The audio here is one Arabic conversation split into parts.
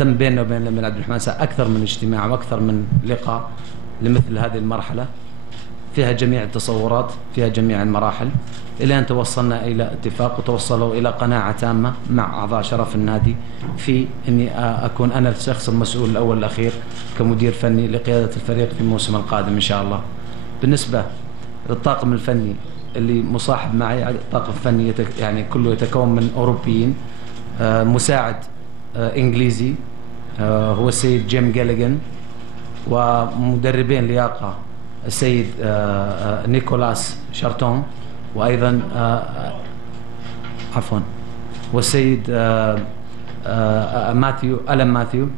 تم بيننا وبين الأمير عبد الرحمن أكثر من اجتماع وأكثر من لقاء لمثل هذه المرحلة، فيها جميع التصورات، فيها جميع المراحل، إلى أن توصلنا إلى اتفاق وتوصلوا إلى قناعة تامة مع أعضاء شرف النادي في أني أكون أنا الشخص المسؤول الأول والأخير كمدير فني لقيادة الفريق في الموسم القادم إن شاء الله. بالنسبة للطاقم الفني اللي مصاحب معي، الطاقم الفني يعني كله يتكون من أوروبيين، مساعد إنجليزي هو السيد جيم جاليغان، ومدربين لياقة السيد نيكولاس شارتون، وأيضا عفوا والسيد ألان ماثيو،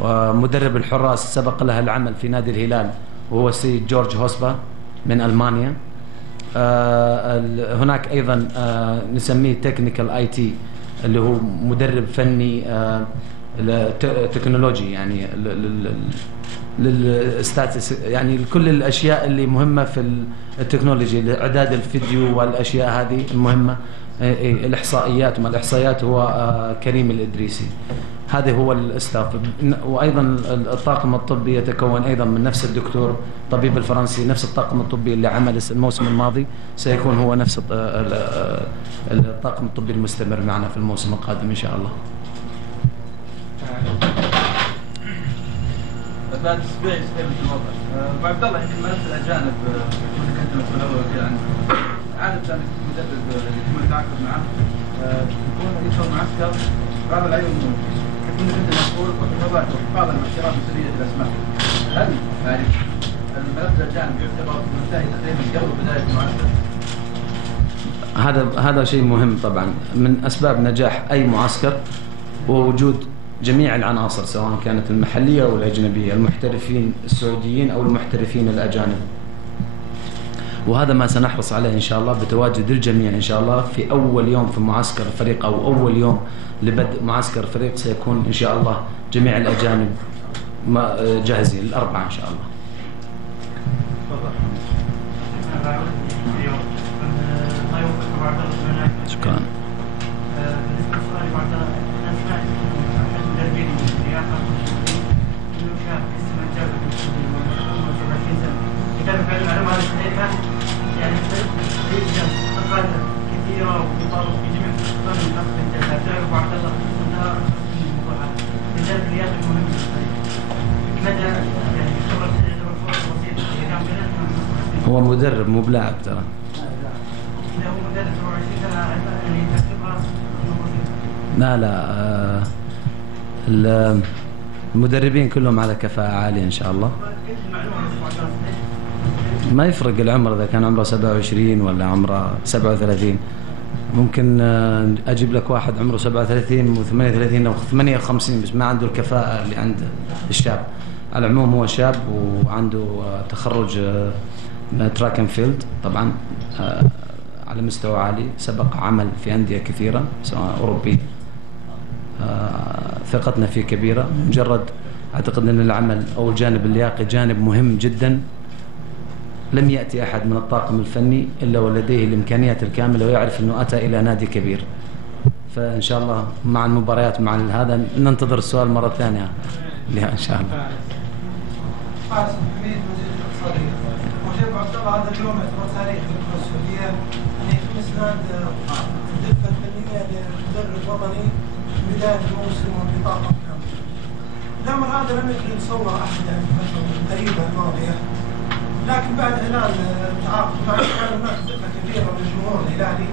ومدرب الحراس سبق له العمل في نادي الهلال وهو السيد جورج هوسبا من ألمانيا. هناك أيضا نسميه تكنيكال اي تي اللي هو مدرب فني تكنولوجي، يعني للستاتس، يعني كل الاشياء اللي مهمه في التكنولوجي، اعداد الفيديو والاشياء هذه المهمه، الاحصائيات وما الاحصائيات هو كريم الادريسي. هذا هو الاستاف. وايضا الطاقم الطبي يتكون ايضا من نفس الدكتور الطبيب الفرنسي، نفس الطاقم الطبي اللي عمل الموسم الماضي سيكون هو نفس الطاقم الطبي المستمر معنا في الموسم القادم ان شاء الله. بعد اسبوع يستلم الموقع. ابو عبد الله، يمكن ملف الاجانب كنت انت مسؤول اول وكيل عنه. عاده المدرب يتم التعاقد معه يكون يدخل معسكر بعض العيون يكون انت مسؤول وحفاظات وحفاظ المؤشرات مسؤوليه الاسماء. هل يعني الملف الاجانب يعتبر منتهي تقريبا قبل بدايه المعسكر؟ هذا شيء مهم طبعا. من اسباب نجاح اي معسكر ووجود جميع العناصر سواء كانت المحلية أو الأجنبية، المحترفين السعوديين أو المحترفين الأجانب، وهذا ما سنحرص عليه إن شاء الله بتواجد الجميع إن شاء الله في أول يوم في معسكر الفريق أو أول يوم لبدء معسكر الفريق سيكون إن شاء الله جميع الأجانب جاهزين الأربعة إن شاء الله. شكرا. كان فعلا معلومة هذه الصحيحة، يعني أقل كثيرة ويطالب في جميع الأقسام من أخذ الجزاء. تعرف عبد الله أنها من الموضوع هذا، رجال الرياضة المهم مدى يعني خبرة الفرص بسيطة كان بيناتنا. هو مدرب مو بلاعب ترى. لا هو مدرب 27 سنة يعني تكتبها لا المدربين كلهم على كفاءة عالية إن شاء الله. ما يفرق العمر، إذا كان عمره 27 ولا عمره 37. ممكن أجيب لك واحد عمره 37 و38 أو 58 بس ما عنده الكفاءة اللي عند الشاب. على العموم هو شاب وعنده تخرج من تراك اند فيلد طبعا على مستوى عالي، سبق عمل في أندية كثيرة سواء أوروبية. ثقتنا فيه كبيرة. مجرد أعتقد أن العمل أو الجانب اللياقي جانب مهم جدا. لم يأتي أحد من الطاقم الفني إلا ولديه الإمكانيات الكاملة ويعرف أنه أتى إلى نادي كبير. فإن شاء الله مع المباريات مع هذا ننتظر السؤال مرة ثانية لها إن شاء الله. قاسم حميد وزير الاقتصادية. وجب عبد الله هذا اليوم يعتبر تاريخي في الكرة السعودية، يعني يكون اسناد الدفة الفنية لمدرب وطني بداية الموسم وبطاقة كاملة. الأمر هذا لم يكن يتصور أحد يعني في الفترة القريبة الماضية، لكن بعد إعلان التعاقد معه كان هناك ثقة كبيرة من الجمهور الهلالي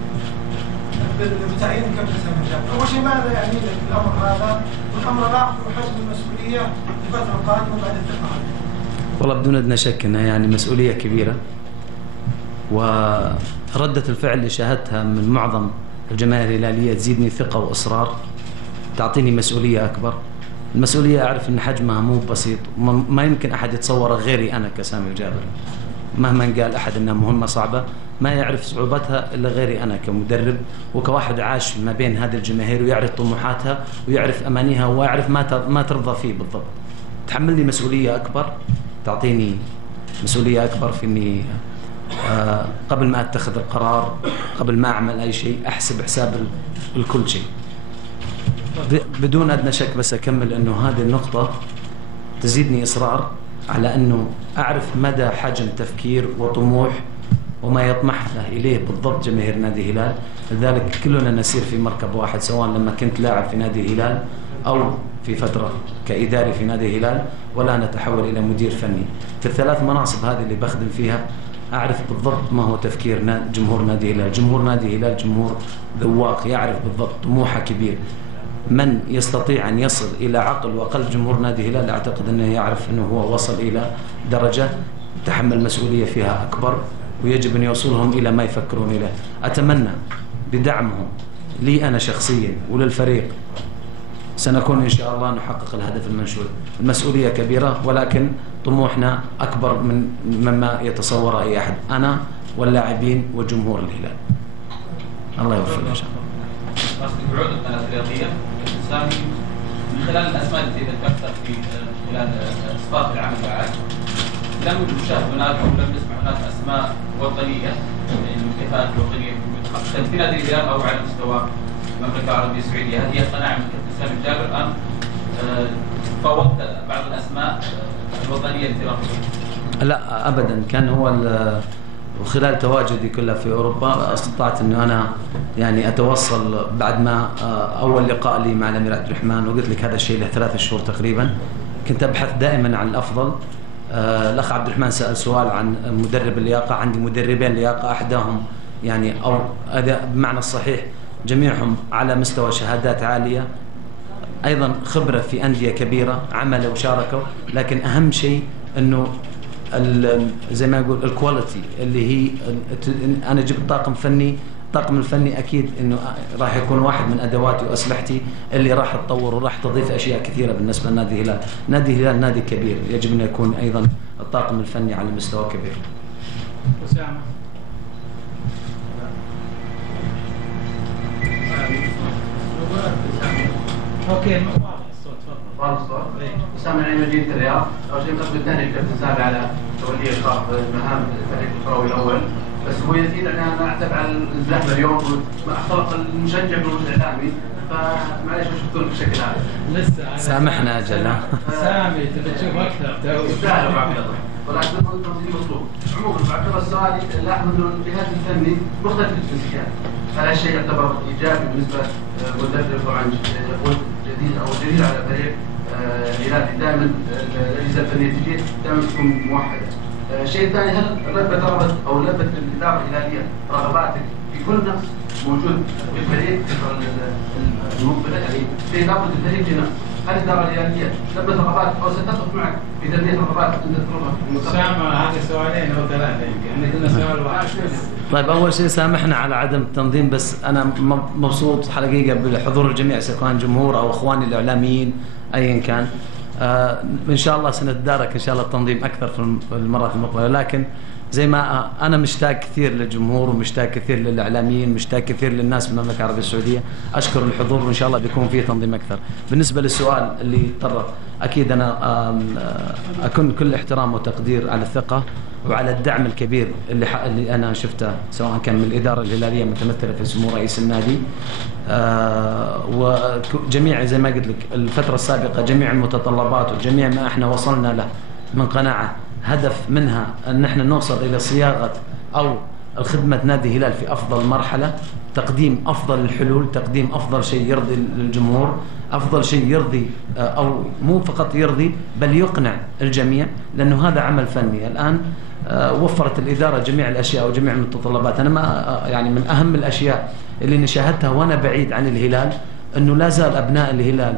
بتعيين كابتن سامي الجابر. أول شيء ماذا يعني لك الأمر هذا؟ والأمر الآخر وحجم المسؤولية في الفترة القادمة بعد الثقة هذه. والله بدون أدنى شك أنها يعني مسؤولية كبيرة، وردة الفعل اللي شاهدتها من معظم الجماهير الهلالية تزيدني ثقة وإصرار، تعطيني مسؤولية أكبر. المسؤولية أعرف أن حجمها مو بسيط، ما يمكن أحد يتصوره غيري أنا كسامي الجابر. مهما قال أحد أنها مهمة صعبة ما يعرف صعوبتها إلا غيري أنا كمدرب وكواحد عاش ما بين هذه الجماهير ويعرف طموحاتها ويعرف أمانيها ويعرف ما ترضى فيه بالضبط. تحملني مسؤولية أكبر، تعطيني مسؤولية أكبر في أني قبل ما أتخذ القرار، قبل ما أعمل أي شيء، أحسب حساب الكل شيء. بدون أدنى شك بس أكمل أنه هذه النقطة تزيدني إصرار على أنه أعرف مدى حجم تفكير وطموح وما يطمح له إليه بالضبط جماهير نادي هلال. لذلك كلنا نسير في مركب واحد، سواء لما كنت لاعب في نادي هلال أو في فترة كإداري في نادي هلال، ولا نتحول إلى مدير فني. في الثلاث مناصب هذه اللي بخدم فيها أعرف بالضبط ما هو تفكير جمهور نادي هلال. جمهور نادي هلال جمهور ذواق، يعرف بالضبط، طموحه كبير. من يستطيع أن يصل إلى عقل وقلب جمهور نادي هلال أعتقد أنه يعرف أنه هو وصل إلى درجة تحمل مسؤولية فيها أكبر، ويجب أن يوصلهم إلى ما يفكرون إليه. أتمنى بدعمهم لي أنا شخصيا وللفريق سنكون إن شاء الله نحقق الهدف المنشود. المسؤولية كبيرة ولكن طموحنا أكبر مما يتصوره أي أحد، أنا واللاعبين وجمهور الهلال. الله يوفقنا إن شاء الله. بعود القناة الرياضية سامي، من خلال الأسماء التي ذكرتها في خلال إسقاط العمل بعد، لم نشاهد هناك أو لم نسمع هناك أسماء وطنية، الكفاءات الوطنية في نادي الهلال أو على مستوى المملكة العربية السعودية. هذه القناعة من كابتن سامي الجابر أم فوقت بعض الأسماء الوطنية التي رفضت؟ لا أبدا، كان هو وخلال تواجدي كلها في أوروبا استطعت أنه أنا يعني أتوصل بعد ما أول لقاء لي مع الأمير عبد الرحمن، وقلت لك هذا الشيء له 3 شهور تقريبا، كنت أبحث دائما عن الأفضل. الأخ عبد الرحمن سأل سؤال عن مدرب اللياقة، عندي مدربين لياقة، أحداهم يعني أو أداء بمعنى الصحيح جميعهم على مستوى شهادات عالية، أيضا خبرة في أندية كبيرة، عملوا وشاركوا، لكن أهم شيء أنه زي ما يقول الكواليتي اللي هي أنا جبت طاقم فني. الطاقم الفني أكيد أنه راح يكون واحد من أدواتي وأسلحتي اللي راح تطور وراح تضيف أشياء كثيرة بالنسبة لنادي هلال. نادي هلال نادي كبير، يجب أن يكون أيضا الطاقم الفني على مستوى كبير. أسامة. اوكي واضح الصوت، تفضل. واضح الصوت؟ أسامة العين مدينة الرياض. أول شيء نقدم الثاني للكابتن سامي على توليه مهام الفريق الكروي الأول، بس هو يزيد أن أنا أعتب على الزحمة اليوم واختلط المشجع بالإعلامي، فمعليش وش بتقول بشكل عام؟ لسه سامحنا أجل. سامي تبي تشوف أكثر تو. يستاهل أبو عبد الله، ولكن التنظيم مطلوب. عموما أبو عبد الله السؤال لاحظ أنه الجهاز الفني مختلف الجنسيات، هذا الشيء يعتبر إيجابي بالنسبة لمدرب طبعا جديد أو جديد على فريق الهلال. دائما الأجهزة الفنية تجي دائما تكون موحدة. الشيء الثاني، هل رغبت أو لبت الإدارة الهلالية رغباتك في كل نقص موجود في الفريق يعني في إدارة الفريق هنا؟ هل الإدارة الهلالية لبت رغبات أو ستقف معك في تلبية رغبات أنت تطلبها في المستقبل؟ أسامة هذه سؤالين أو 3 يمكن، احنا قلنا سؤال واحد. طيب أول شيء سامحنا على عدم التنظيم، بس أنا مبسوط حقيقة بحضور الجميع سواء جمهور أو إخواني الإعلاميين أيا كان. إن شاء الله سنتدارك إن شاء الله التنظيم أكثر في المرات المقبلة، لكن زي ما أنا مشتاق كثير للجمهور ومشتاق كثير للإعلاميين، مشتاق كثير للناس من المملكة العربية السعودية. أشكر الحضور وإن شاء الله بيكون فيه تنظيم أكثر. بالنسبة للسؤال اللي طرق، أكيد أنا أكون كل احترام وتقدير على الثقة وعلى الدعم الكبير اللي أنا شفته سواء كان من الإدارة الهلالية متمثلة في سمو رئيس النادي وجميع زي ما قلت لك الفترة السابقة، جميع المتطلبات وجميع ما احنا وصلنا له من قناعة هدف منها أن احنا نوصل إلى صياغة أو الخدمة نادي هلال في أفضل مرحلة، تقديم أفضل الحلول، تقديم أفضل شيء يرضي الجمهور، أفضل شيء يرضي أو مو فقط يرضي بل يقنع الجميع، لأنه هذا عمل فني. الآن وفرت الإدارة جميع الأشياء وجميع المتطلبات. أنا ما يعني من أهم الأشياء اللي نشاهدتها وأنا بعيد عن الهلال أنه لا زال أبناء الهلال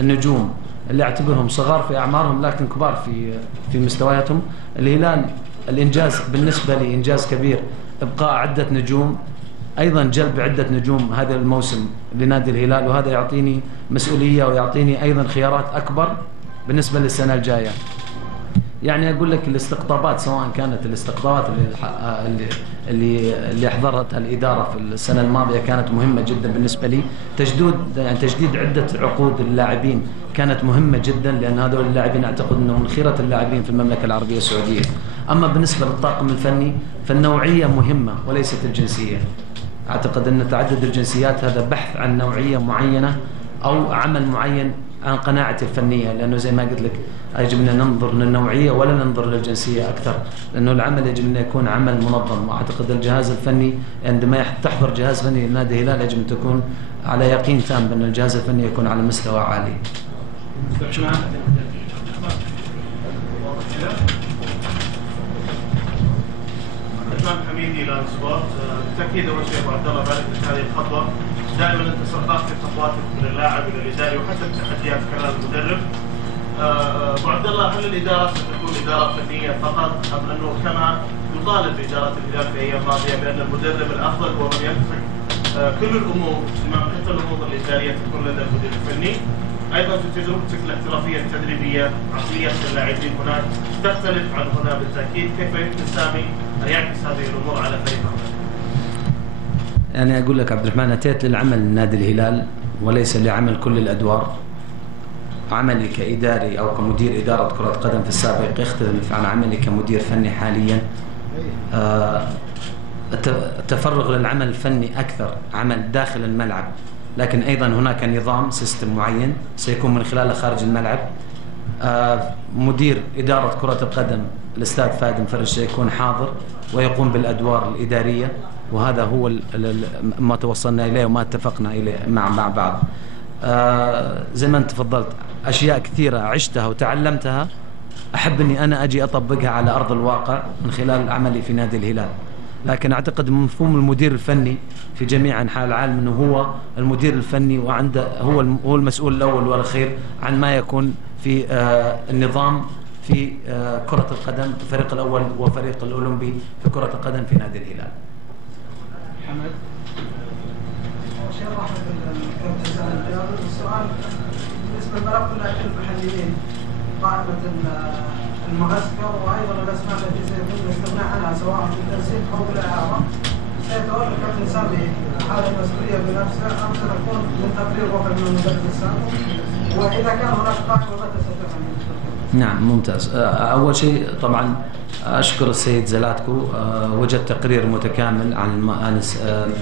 النجوم اللي أعتبرهم صغار في أعمارهم لكن كبار في مستوياتهم، الهلال الإنجاز بالنسبة لي إنجاز كبير، إبقاء عدة نجوم، أيضا جلب عدة نجوم هذا الموسم لنادي الهلال، وهذا يعطيني مسؤولية ويعطيني أيضا خيارات أكبر بالنسبة للسنة الجاية. يعني أقول لك الاستقطابات سواء كانت الاستقطابات اللي أحضرتها الإدارة في السنة الماضية كانت مهمة جدا بالنسبة لي، تجديد عدة عقود اللاعبين كانت مهمة جدا، لأن هذول اللاعبين أعتقد أنهم من خيرة اللاعبين في المملكة العربية السعودية. أما بالنسبة للطاقم الفني فالنوعية مهمة وليست الجنسية. أعتقد أن تعدد الجنسيات هذا بحث عن نوعية معينة أو عمل معين عن قناعتي الفنية، لأنه زي ما قلت لك يجب أن ننظر للنوعية ولا ننظر للجنسية أكثر، لأنه العمل يجب أن يكون عمل منظم. وأعتقد الجهاز الفني عندما تحضر جهاز فني لنادي الهلال يجب أن تكون على يقين تام بأن الجهاز الفني يكون على مستوى عالي. عثمان حميدي لاند سبورت. بالتاكيد اول شيء ابو عبد الله بارك لك هذه الخطوه. دائما انت سبقت في خطواتك من اللاعب الى الاداري وحتى التحديات كلام المدرب. ابو عبد الله، هل الاداره ستكون اداره فنيه فقط ام انه كما يطالب اداره الهلال في ايام ماضيه بان المدرب الافضل هو من يمسك كل الامور، حتى الامور الاداريه تكون لدى المدير الفني؟ ايضا في تجربتك الاحترافيه التدريبيه عقليات اللاعبين هناك تختلف عن هنا بالتاكيد، كيف يمكن سامي ان يعكس هذه الامور على فريق عمل؟ يعني اقول لك عبد الرحمن، اتيت للعمل نادي الهلال وليس لعمل كل الادوار. عملي كاداري او كمدير اداره كره قدم في السابق يختلف عن عملي كمدير فني حاليا. التفرغ للعمل الفني اكثر، عمل داخل الملعب، لكن ايضا هناك نظام سيستم معين سيكون من خلاله خارج الملعب. مدير اداره كره القدم الاستاذ فهد مفرج سيكون حاضر ويقوم بالادوار الاداريه، وهذا هو ما توصلنا اليه وما اتفقنا اليه مع بعض. زي ما انت تفضلت، اشياء كثيره عشتها وتعلمتها احب اني انا اجي اطبقها على ارض الواقع من خلال عملي في نادي الهلال. لكن اعتقد مفهوم المدير الفني في جميع انحاء العالم انه هو المدير الفني وعنده هو المسؤول الاول والاخير عن ما يكون في النظام في كرة القدم، الفريق الاول وفريق الاولمبي في كرة القدم في نادي الهلال. محمد. شرح السؤال بالنسبه لملف اللاعبين المحليين، قائمه المعسكر وايضا الاسماء التي سيتم الاستغناء عنها سواء في التنسيق او بالاعاره، سيتولى الكابتن سامي هذه المسؤوليه بنفسه ام ستكون من تقرير وفد من المدرب السابق؟ واذا كان هناك قائمه متى ستتم؟ نعم ممتاز. اول شيء طبعا اشكر السيد زلاتكو، وجد تقرير متكامل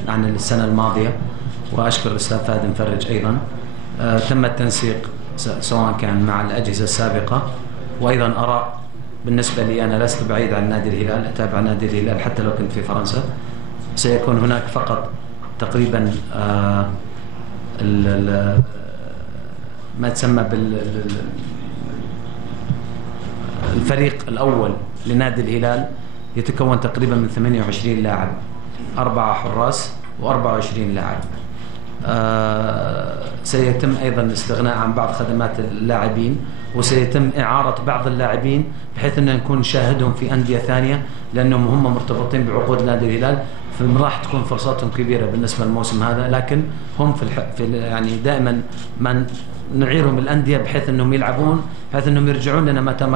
عن السنه الماضيه، واشكر الاستاذ فهد مفرج ايضا. تم التنسيق سواء كان مع الاجهزه السابقه، وايضا اراء بالنسبه لي انا لست بعيد عن نادي الهلال، اتابع نادي الهلال حتى لو كنت في فرنسا. سيكون هناك فقط تقريبا ما تسمى الفريق الأول لنادي الهلال يتكون تقريبا من 28 لاعب، 4 حراس و24 لاعب. سيتم أيضا الاستغناء عن بعض خدمات اللاعبين، وسيتم إعارة بعض اللاعبين بحيث أن نكون نشاهدهم في أندية ثانية، لأنهم هم مرتبطين بعقود نادي الهلال، راح تكون فرصتهم كبيرة بالنسبة للموسم هذا. لكن هم يعني دائما من نعيرهم الأندية بحيث أنهم يلعبون، بحيث أنهم يرجعون لنا متى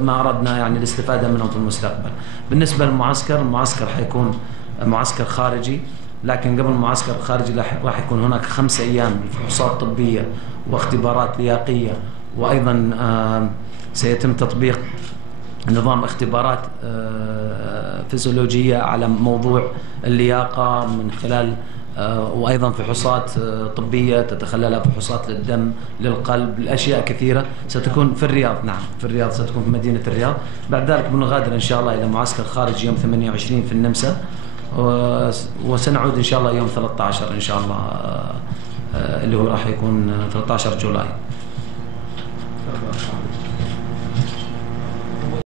ما أردنا يعني الاستفادة منهم في المستقبل. بالنسبة للمعسكر، المعسكر حيكون معسكر خارجي، لكن قبل المعسكر الخارجي راح يكون هناك 5 أيام فحوصات طبية واختبارات لياقية، وأيضا سيتم تطبيق نظام اختبارات فيزيولوجية على موضوع اللياقة من خلال وأيضا فحوصات طبية تتخللها فحوصات للدم للقلب، الأشياء كثيرة ستكون في الرياض. نعم في الرياض، ستكون في مدينة الرياض. بعد ذلك بنغادر إن شاء الله إلى معسكر خارجي يوم 28 في النمسا، وسنعود إن شاء الله يوم 13 إن شاء الله، اللي هو راح يكون 13 جولاي.